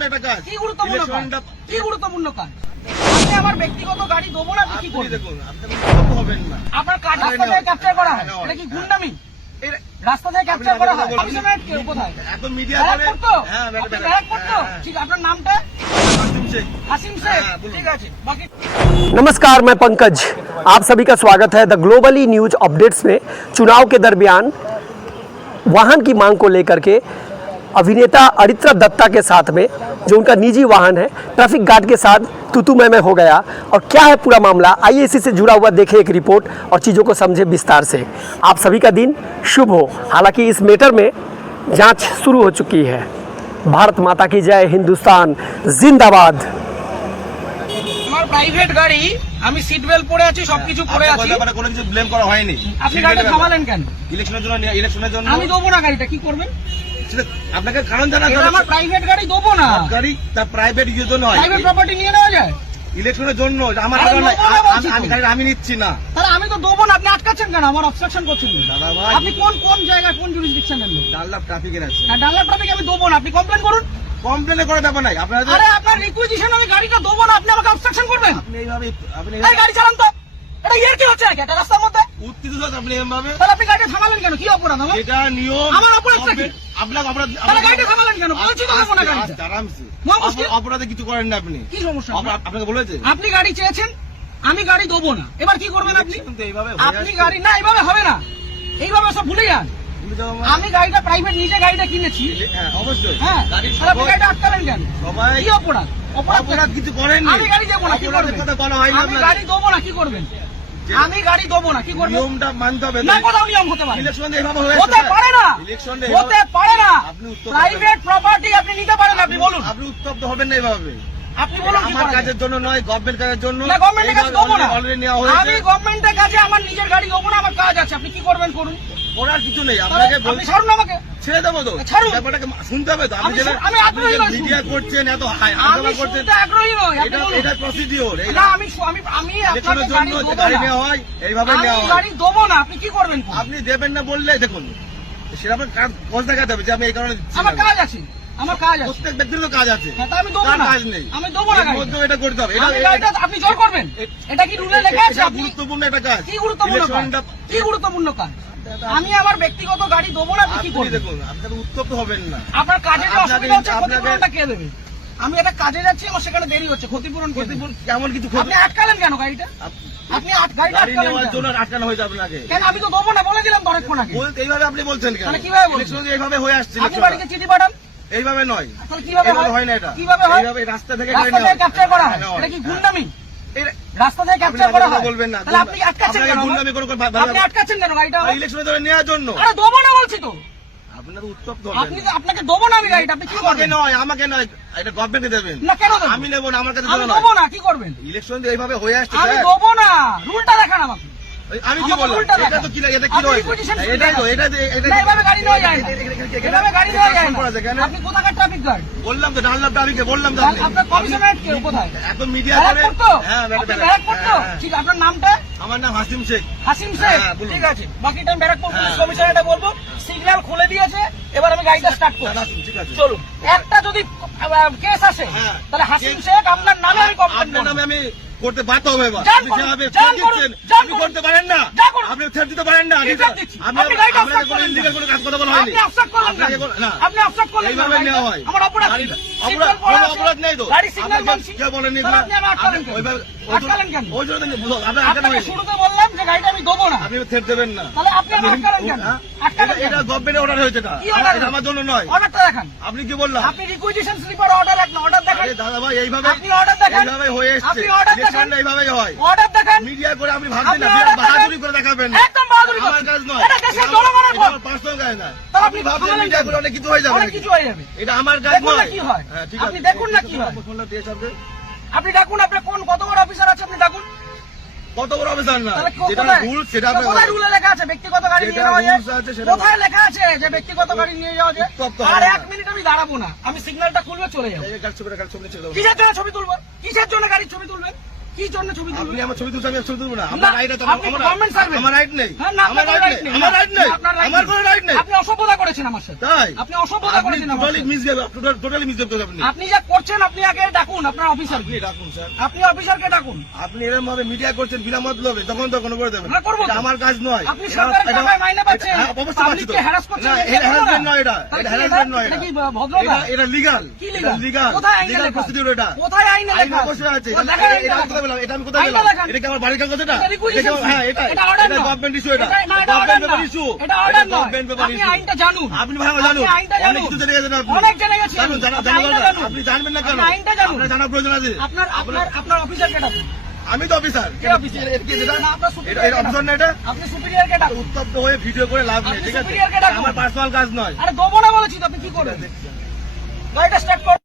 গুরুত্বপূর্ণ একটা কাজ। কি গুরুত্বপূর্ণ কাজ? কি গুরুত্বপূর্ণ কাজ? আমি আমার ব্যক্তিগত গাড়ি দেবো না, আপনি কি করবেন? দেখুন, আপনি উত্তপ্ত হবেন না। আপনার কাজ রাস্তা থেকে ক্যাপচার করা হয়, এটা কি গুন্ডামি? রাস্তা থেকে ক্যাপচার করা হয়, কমিশনারেট কে কোথায়? একদম মিডিয়া করে। হ্যাঁ, ব্যারাক করতো। ঠিক, আপনার নামটা? हासिम शेख। ठीक है, बाकी नमस्कार, मैं पंकज। आप सभी का स्वागत है द ग्लोबली न्यूज अपडेट्स में। चुनाव के दरमियान वाहन की मांग को लेकर के अभिनेता अरित्रा दत्ता के साथ में जो उनका निजी वाहन है ट्रैफिक गार्ड के साथ तू मैं हो गया। और क्या है पूरा मामला, आइए इसी से जुड़ा हुआ देखें एक रिपोर्ट और चीज़ों को समझे विस्तार से। आप सभी का दिन शुभ हो। हालांकि इस मैटर में जांच शुरू हो चुकी है। भारत माता की जय, हिंदुस्तान जिंदाबाद। আমার প্রাইভেট গাড়ি, আমি সিট বেল্ট পরে আছি, সবকিছু পরে আছি, ব্যাপারে কোনো কিছু ব্লেম করা হয়নি। আপনি গাড়িটা থামালেন কেন? ইলেকশনের জন্য আমি দেবো না গাড়িটা, কি করবেন? সেটা আপনাকে কারণ জানা এটা আমার প্রাইভেট গাড়ি, দেবো না। গাড়ি তার প্রাইভেট ইউজের জন্য হয়। প্রাইভেট প্রপার্টি নিয়ে নেওয়া যায় ইলেকশনের জন্য আমার আরে কারণ নাই। নেবো না বলছি তো। আমি গাড়ি আমি নিচ্ছি না। তাহলে আমি তো দেবো না, আপনি আটকাচ্ছেন কেন? আমার অবস্ট্রাকশন করছেন। দাদা ভাই, আপনি কোন জায়গায়, কোন জুরিসডিকশনের লোক? ডাল্লা ট্রাফিকের আছে। ডাল্লা ট্রাফিক আমি দেবো না, আপনি কমপ্লেন করুন। কমপ্লেন করার ব্যাপার নাই। আপনারা আরে আপনার রিকুইজিশন, আমি গাড়িটা দেবো না, আপনি আমাকে অবস্ট্রাকশন করবেন? আপনি এইভাবে এই গাড়ি চালান তো, এটা ইয়ার কি হচ্ছে নাকি এটা রাস্তার মধ্যে? উত্তেজিত হচ্ছে আপনি এভাবে। তাহলে আপনি গাড়িটা থামালেন কেন? কি অপরাধ আমার? এটা নিয়ম। আমার অপরাধটা কি? আপনার অপরাধ। তাহলে গাড়িটা থামালেন কেন? বলছি তো দেবো না গাড়িটা। আরামসে। মুশকিল। অপরাধে কিছু করেন না আপনি। কি সমস্যা? আপনাকে বলেছে আপনি গাড়ি চেয়েছেন, আমি গাড়ি দেবো না, এবার কি করবেন আপনি? কিন্তু এইভাবে আপনি গাড়ি না, এইভাবে হবে না, এইভাবে সব ভুলে যান। আমি গাড়িটা প্রাইভেট, নিজে গাড়িটা কিনেছি। হ্যাঁ, অবশ্যই। হ্যাঁ, গাড়ির তাহলে আপনি গাড়িটা আটকালেন কেন? সবাই কি অপরাধ? অপরাধ কিছু করেননি। আমি গাড়ি দেবো না, কি অপরাধের করবেন? কথা বলা হয়নি আমি আপনাকে। গাড়ি দেবো না, কি করবেন? আমি গাড়ি দেবো না, কি করবেন? নিয়মটা মানতে হবে। না, কোথাও নিয়ম হতে পারে? ইলেকশন এভাবে হয়ে হতে পারে না, ইলেকশন হতে পারে না। আপনি উত্তপ্ত প্রাইভেট প্রপার্টি আপনি নিতে পারেন, আপনি বলুন। আপনি উত্তপ্ত হবেন না এভাবে। আপনি বলুন কি আমার করা কাজের যায়? জন্য নয়, গভর্নমেন্ট কাজের জন্য। না, গভর্নমেন্টের কাছে দেবো না। অলরেডি নেওয়া হয়েছে। আমি গভর্নমেন্টের কাছে আমার নিজের গাড়ি দেবো না, আমার কাজ আছে, আপনি কি করবেন করুন। করার কিছু নেই। আপনাকে আপনি বলছি ছাড়ুন আমাকে। ছেড়ে দেবো তো। ছাড়ুন। ব্যাপারটাকে শুনতে হবে তো। আপনি যেটা আমি আগ্রহী নই মিডিয়া শুনতে। করছেন, এত আমি আন্দোলন করছেন, শুনতে আগ্রহী নই, আপনি বলুন। এটা প্রসিডিওর। না, আমি আপনাকে ইলেকশনের গাড়ি জন্য দেবো গাড়ি না। নেওয়া হয়, এইভাবে নেওয়া আমি হয়। গাড়ি দেবো না, আপনি কি করবেন করুন। আপনি দেবেন না বললে দেখুন সেটা আপনার কাজ দেখাতে হবে যে আমি এই কারণে দিচ্ছি আমার না। কাজ আছে, আমার কাজ আছে। প্রত্যেক ব্যক্তির তো কাজ আছে। হ্যাঁ, তা আমি দেবো তার না, কাজ নেই। আমি দেবো না এর গাড়িটা। মধ্যেও এটা করতে হবে। আমি গাড়িটা আপনি জোর করবেন? এটা কি রুলে লেখা আছে? এটা আপনি গুরুত্বপূর্ণ একটা কাজ। কি গুরুত্বপূর্ণ কাজ? ইলেকশনটা কি গুরুত্বপূর্ণ কাজ? আমি আমার ব্যক্তিগত গাড়ি দেবো না, আপনি কি আপনি করবেন? দেখুন, আপনাকে উত্তপ্ত হবেন না। আপনার কাজে যে আপনাকে- অসুবিধা হচ্ছে, আপনাকে- ক্ষতিপূরণটা কে দেবে? আমি একটা কাজে যাচ্ছি, আমার সেখানে দেরি হচ্ছে, ক্ষতিপূরণ কে দেবে? কেমন কিছু আপনি আটকালেন কেন গাড়িটা? আপনি গাড়িটা গাড়ি আটকালেন নেওয়ার কেন? জন্য আটকানো হয়েছে আপনাকে। কেন? আমি তো দেবো না বলে দিলাম তো অনেকক্ষণ আগে। বলতে এইভাবে আপনি বলছেন কেন? তাহলে কিভাবে বলছেন? ইলেকশন এইভাবে হয়ে আসছে। আপনি বাড়িতে চিঠি পাঠান। এইভাবে নয়, তাহলে কিভাবে এইভাবে হয়? হয় না। এটা কিভাবে হয়? এইভাবে রাস্তা থেকে রাস্তা থেকে ক্যাপচার করা হয়, এটা কি গুন্ডামি? এটা- রাস্তা থেকে আপনি ক্যাপচার করা হয়, বলবেন না। তাহলে আপনি আটকাচ্ছেন আপনাকে কেন? গুন্ডামি করে আপনি আটকাচ্ছেন কেন গাড়িটা? ইলেকশনে ধরে নেওয়ার জন্য। আরে দেবো না বলছি তো। আপনার উত্তপ্ত আপনি হবেন। আপনাকে দেবো না আমি গাড়িটা, আপনি কি আমাকে করবেন? নয়, আমাকে নয়, এটা গভর্নমেন্টকে দেবেন। না, কেন দেবো? আমি নেবো না, আমার কাছে আমি দেবো দেবো না। না, কি করবেন? ইলেকশন এইভাবে হয়ে আসছে আমি স্যার। দেবো না, রুলটা দেখান আমাকে। আমি কি আমাকে বললাম? উল্টা এটা দেখান। তো কি এটা কি আপনি রয়েছে? requisition এটাই তো, দেখান। এটা না, এভাবে গাড়ি নেওয়া যায় না। এভাবে গাড়ি নেওয়া যায় না। আপনি কোথাকার ট্রাফিক গার্ড? বললাম তো, ডানলাম ট্রাফিকে বললাম তো। আপনার কমিশনারেট কে কোথায়? একদম মিডিয়া ব্যারাক করে। করতো? হ্যাঁ, আপনি ব্যারাক। ব্যারাক করতো? হ্যাঁ। ঠিক, আপনার নামটা? আমার নাম হাসিম শেখ। হাসিম শেখ। হ্যাঁ, বলুন। ঠিক আছে, বাকি টাইম ব্যারাকপুর পুলিশ হ্যাঁ। কমিশনারেটে বলবো। সিগন্যাল খুলে দিয়েছে, এবার আমি গাড়িটা স্টার্ট করব। ঠিক আছে। চলুন। একটা যদি কেস আসে, হ্যাঁ। তাহলে হাসিম শেখ আপনার নামে আমি কমপ্লেন আপনার করব। নামে আমি করতে বাধ্য হবে এবার। যান আপনি করুন, যেভাবে যান threat করুন, দিচ্ছেন, যান আপনি করুন। করতে পারেন না। যান করুন। আপনি threat দিতে পারেন না। কি threat দিচ্ছি? আপনি গাড়িটা আপনাকে obstruct কোনো করলেন illegal কেন? কোনো কাজ কথা বলা হয়নি। আপনি obstruct করলেন আপনাকে কেন? না। আপনি obstruct করলেন কেন? এইভাবে নেওয়া হয়। আমার অপরাধ কি? গাড়িটা- সিগন্যাল অপরাধ- পড়ে কোনো আছে। অপরাধ নেই তো। গাড়ি সিগন্যাল আপনাকে মানছি। কেউ বলেনি তাহলে না। আপনি আমার আটকালেন কেন? ওইভাবে- আটকালেন কেন? ওই জন্য আপনার আটকানো আপনাকে হয়নি। শুরুতে বললাম যে গাড়িটা আমি দেবো না। আপনি থ্রেট দেবেন না। তাহলে আপনি আমার আটকালেন কেন? হ্যাঁ? আটকালেন এটা কেন? গভর্নমেন্টের অর্ডার হয়েছে এটা। কি order? এটা আমার জন্য নয়। অর্ডারটা দেখান। আপনি কি বললাম? আপনি রিকুইজিশন স্লিপার অর্ডার রাখেন, অর্ডার দেখান। আরে দাদা ভাই, এইভাবে আপনি order দেখান। এইভাবে হয়ে এসছে। আপনি order দেখান। ইলেকশনটা এইভাবেই হয়। অর্ডার দেখান। মিডিয়া করে আপনি ভাবছেন আপনি না, order দেখান। বাহাদুরি করে দেখাবেন না। একদম বাহাদুরি আমার করছেন। কাজ নয়। এটা দেশের জনগণের এটা ভোট। আমার পার্সোনাল কাজ না। তাহলে আপনি ভাবছেন থামালেন মিডিয়া কেন? করে অনেক কিছু হয়ে যাবে অনেক নাকি? কিছু হয়ে যাবে। এটা আমার কাজ দেখুন না নয়। কি হয়। হ্যাঁ, ঠিক আপনি আছে। দেখুন না কি হয়। ফোনটা দিয়ে যাবে। আপনি ডাকুন, আপনার কত বড় অফিসার আছে আপনি ডাকুন। কত বড় অফিসার না? তাহলে যেটা কোথায়? রুল সেটা কোথায় রুলে লেখা আছে ব্যক্তিগত গাড়ি নিয়ে যেটা যাওয়া যায়? rules আছে সেটা- কোথায় লেখা আছে যে ব্যক্তিগত গাড়ি নিয়ে যাওয়া যায়? উত্তপ্ত আর হবে না। 1 মিনিট আমি দাঁড়াবো না, আমি সিগন্যালটা খুলবে চলে যাবো। এই গাড়ি ছবি ছেড়ে দাও। কিসের জন্য ছবি তুলবো? কিসের জন্য গাড়ির ছবি তুলবেন? কি জন্য ছবি তুলবেন? আপনি আমার ছবি তুলছেন, আমি ছবি তুলবো না। না, আমার রাইট আছে, আপনি গভর্নমেন্ট সার্ভেন্ট। আমার রাইট নেই। হ্যাঁ, না, আমার আপনার রাইট right নেই, নেই। আমার রাইট নেই, না, আপনার right আমার নেই। কোনো রাইট নেই। আপনি অসভ্যতা করেছেন আমার সাথে। তাই আপনি অসভ্যতা করেছেন আমার টোটালি সাথে। মিসবিহেভ, টোটালি মিসবিহেভ করেছেন আপনি। আপনি যা করছেন আপনি আগে ডাকুন আপনার অফিসারকে। আপনি ডাকুন স্যার। আপনি অফিসারকে ডাকুন। আপনি এরকম ভাবে মিডিয়া করছেন বিনা মতলবে, তখন করে দেবেন। না, করবো তো। এটা আমার কাজ নয়। আপনি সরকারের টাকায় মাইনে পাচ্ছেন, হ্যাঁ, অবশ্যই পাচ্ছি তো। পাবলিককে হ্যারাস করছেন, না, এটা এটা করবো না। harassment নয়, এটা তাহলে এটা কি harassment নয়, এটা এটা কি ভদ্রতা? এটা লিগাল। কি legal? লিগাল, কোথায় আইনে লিগাল লেখা? প্রসিডিউর এটা। কোথায় আইনে আইন লেখা? অবশ্যই আছে। ও, দেখান এটা আমি আইনটা কোথায় পেলাম? এটা আমি কোথায় আইনটা পেলাম? দেখান। এটা কি আমার বাড়ির কাগজ এটা? এটা requisition এটা কি- হ্যাঁ, এটা এটা order এটা নয়। গভর্নমেন্ট ইস্যু এটা। না, এটা order গভর্নমেন্ট নয়। ইস্যু। এটা order নয়। গভর্নমেন্ট পেপার আপনি ইস্যু। আইনটা জানুন। আপনি ভালো জানুন। আপনি আইনটা অনেক জানুন। কিছু জেনে গেছেন আপনি। অনেক জেনে গেছেন। জানুন, জানা আপনি আইনটা দরকার। জানুন। আপনি জানবেন না কেন? আপনি আইনটা জানুন। আপনার জানার প্রয়োজন আছে। আপনার অফিসারকে ডাকুন। আমি তো অফিসার। কে অফিসার? এটা কি এটা? না, আপনার এটা অফিসার না এটা? আপনি সুপিরিয়রকে ডাকুন। উত্তপ্ত হয়ে ভিডিও করে লাভ নেই, আপনি ঠিক আছে? superior কে ডাকুন। আমার পার্সোনাল কাজ নয়। আরে দেবো না বলেছি তো, আপনি কি করবেন? গাড়িটা স্টার্ট করুন।